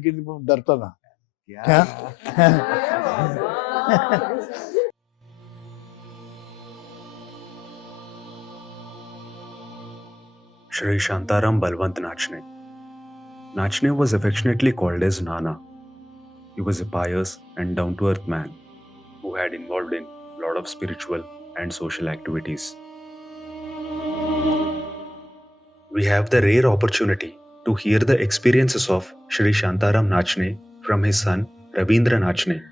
बोलने के लिए वो डरता था। क्या? Shri Shantaram Balwant Nachne. Nachne was affectionately called as Nana. He was a pious and down-to-earth man who had involved in a lot of spiritual and social activities. We have the rare opportunity to hear the experiences of Shri Shantaram Nachne from his son Ravindra Nachne,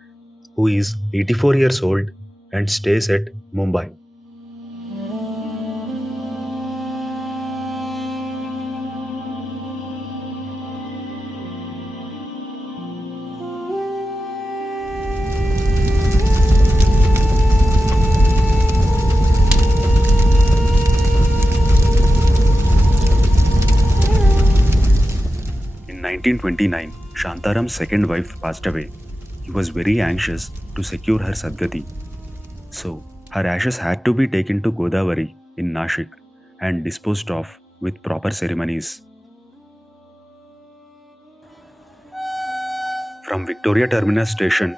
who is 84 years old and stays at Mumbai. In 1929, Shantaram's second wife passed away. He was very anxious to secure her Sadgati. So, her ashes had to be taken to Godavari in Nashik and disposed of with proper ceremonies. From Victoria Terminus station,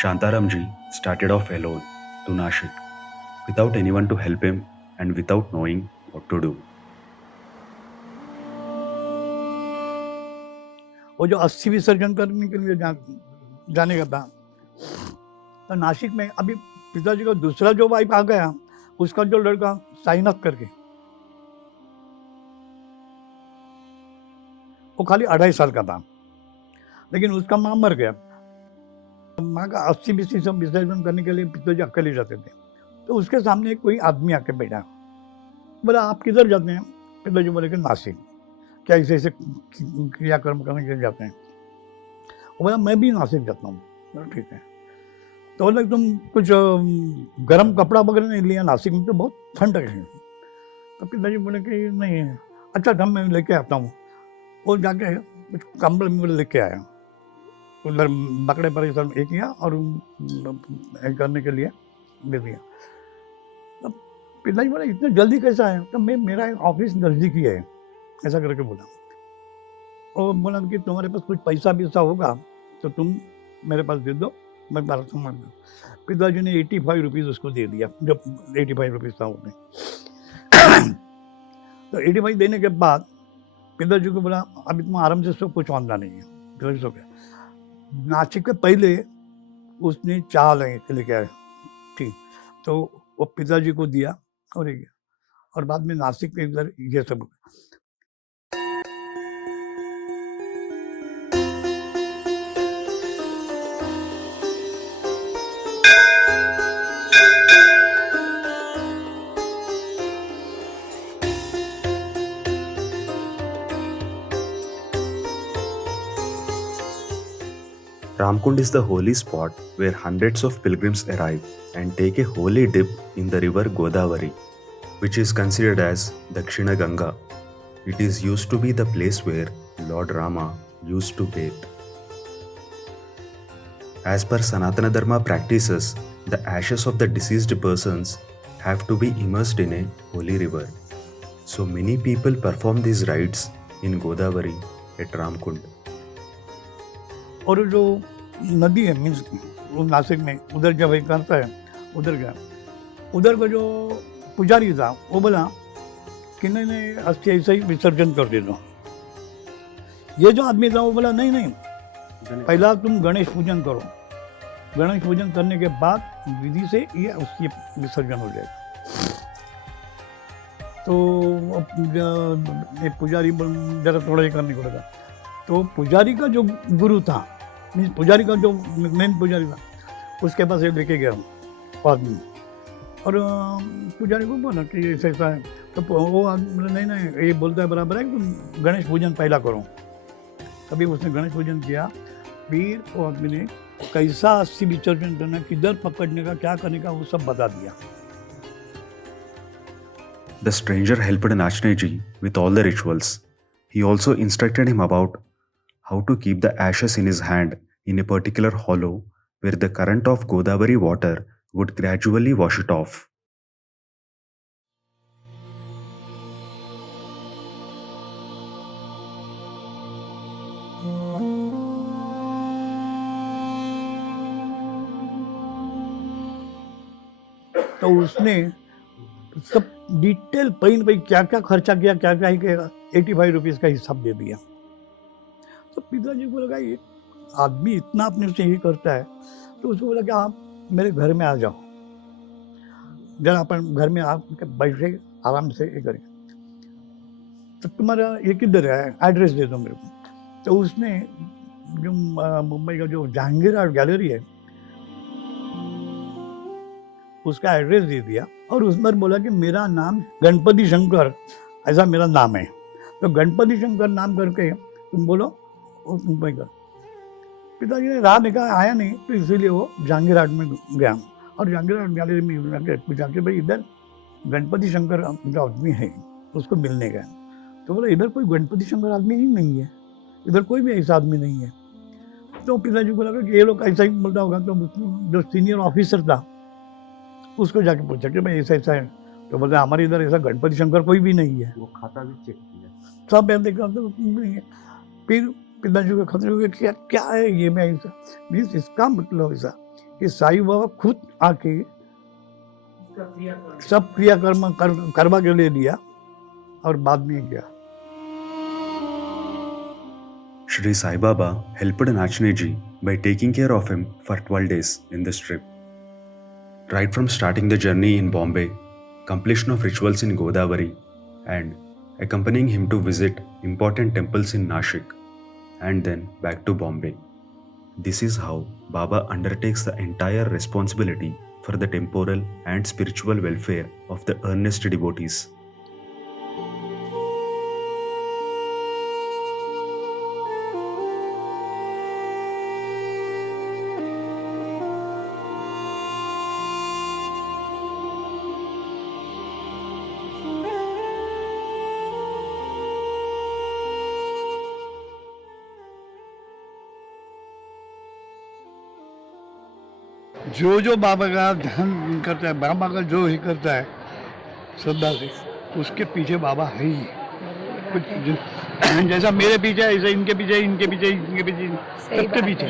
Shantaramji started off alone to Nashik without anyone to help him and without knowing what to do. वो जो अस्थि विसर्जन करने के लिए जाने का था, तो नासिक में अभी पिताजी का दूसरा जो वाइफ आ गया, उसका जो लड़का साइन अप करके, वो खाली 2.5 साल का था, लेकिन उसका माँ मर गया। माँ का अस्थि विसर्जन करने के लिए पिताजी अकेले जाते थे। तो उसके सामने कोई आदमी आके बैठा, बोला आप किधर जाते हैं? पिताजी बोले कि नासिक। क्या ऐसे ऐसे क्रियाकर्म करने के लिए जाते हैं? वो बोला मैं भी नासिक जाता हूँ। ठीक है। तो बोला तुम कुछ गर्म कपड़ा वगैरह नहीं लिया? नासिक में तो बहुत ठंड है। तो पिताजी बोले कि नहीं। अच्छा मैं लेके आता हूँ। वो जाके कुछ कंबल में लेके आया, उधर बकड़े पर ये किया और करने के लिए दे दिया। तो पिताजी बोले इतने जल्दी कैसा है? तो मेरा ऑफिस नज़दीक ही है, ऐसा करके बोला। और बोला कि तुम्हारे पास कुछ पैसा वैसा होगा तो तुम मेरे पास दे दो, मैं बारह समझ दूँ। पिताजी ने 85 रुपीज़ उसको दे दिया, जब 85 रुपीज़ था उसमें। तो 85 देने के बाद पिताजी को बोला अभी तुम आराम से सो, कुछ वादा नहीं है। पिताजी सो गया। नासिक के पहले उसने चाय लेके आया, ठीक, तो वो पिताजी को दिया और बाद में नासिक के इधर ये सब। Ramkund is the holy spot where hundreds of pilgrims arrive and take a holy dip in the river Godavari, which is considered as Dakshina Ganga. It is used to be the place where Lord Rama used to bathe. As per Sanatana Dharma practices, the ashes of the deceased persons have to be immersed in a holy river. So many people perform these rites in Godavari at Ramkund. और जो नदी है means वो नासिक में, उधर जब वही करता है, उधर गया। उधर का जो पुजारी था वो बोला कि नहीं अस्थि ऐसे ही विसर्जन कर दे दो। ये जो आदमी था वो बोला नहीं, पहला तुम गणेश पूजन करो, गणेश पूजन करने के बाद विधि से ये अस्थि विसर्जन हो जाएगा। तो पुजारी जरा थोड़ा ये करने को लगा। तो पुजारी का जो गुरु था, मीन्स पुजारी का जो मेन पुजारी था, उसके पास ये लेके गया आदमी और पुजारी को बोला कि ऐसा है। तो वो आदमी नहीं ये बोलता है बराबर है कि तुम गणेश पूजन पहला करो। तभी उसने गणेश पूजन किया। फिर वो आदमी ने कैसा अस्थि विसर्जन करना, किधर पकड़ने का, क्या करने का, वो सब बता दिया। The stranger helped Nachne ji with all the rituals. He also instructed him about how to keep the ashes in his hand in a particular hollow where the current of Godavari water would gradually wash it off. तो उसने सब detail pan पे क्या क्या खर्चा किया, क्या क्या ही किया, 85 रुपीज़ का हिसाब दे दिया। तो पिताजी को लगा ये आदमी इतना अपने से ही करता है, तो उसको बोला कि आप मेरे घर में आ जाओ, जरा अपन घर में आके बैठे आराम से ये करें, तो तुम्हारा ये किधर है, एड्रेस दे दो मेरे को। तो उसने जो मुंबई का जो जहांगीर आर्ट गैलरी है उसका एड्रेस दे दिया, और उस पर बोला कि मेरा नाम गणपति शंकर ऐसा मेरा नाम है, तो गणपति शंकर नाम करके तुम बोलो और मुंबई का। पिताजी ने राह देखा, आया नहीं, तो इसीलिए वो जहांगीर आर्ट में गया, और जहांगीर आर्ट गैलरी में पूछा कि भाई इधर गणपति शंकर जो आदमी है उसको मिलने गया। तो बोला इधर कोई गणपति शंकर आदमी ही नहीं है, इधर कोई भी ऐसा आदमी नहीं है। तो पिताजी को लगा कि ये लोग ऐसा ही बोलता होगा, तो जो सीनियर ऑफिसर था उसको जाके पूछा कि भाई ऐसा ऐसा है, तो बोलते हमारे इधर ऐसा गणपति शंकर कोई भी नहीं है। वो खाता भी चेक किया, सब देखा तो नहीं है। फिर पिताजी को खतरे हुए क्या क्या है ये, मैं ऐसा मीन्स इसका मतलब ऐसा कि साईं बाबा खुद आके सब क्रियाकर्म करवा के ले लिया और बाद में किया। Shri Sai Baba helped Nachne ji by taking care of him for 12 days in this trip. Right from starting the journey in Bombay, completion of rituals in Godavari, and accompanying him to visit important temples in Nashik, and then back to Bombay. This is how Baba undertakes the entire responsibility for the temporal and spiritual welfare of the earnest devotees. जो जो बाबा का ध्यान करता है, बाबा का जो ही करता है श्रद्धा से, उसके पीछे बाबा है ही। कुछ जैसा मेरे पीछे है, ऐसा इनके पीछे, इनके पीछे, इनके पीछे, सबके पीछे।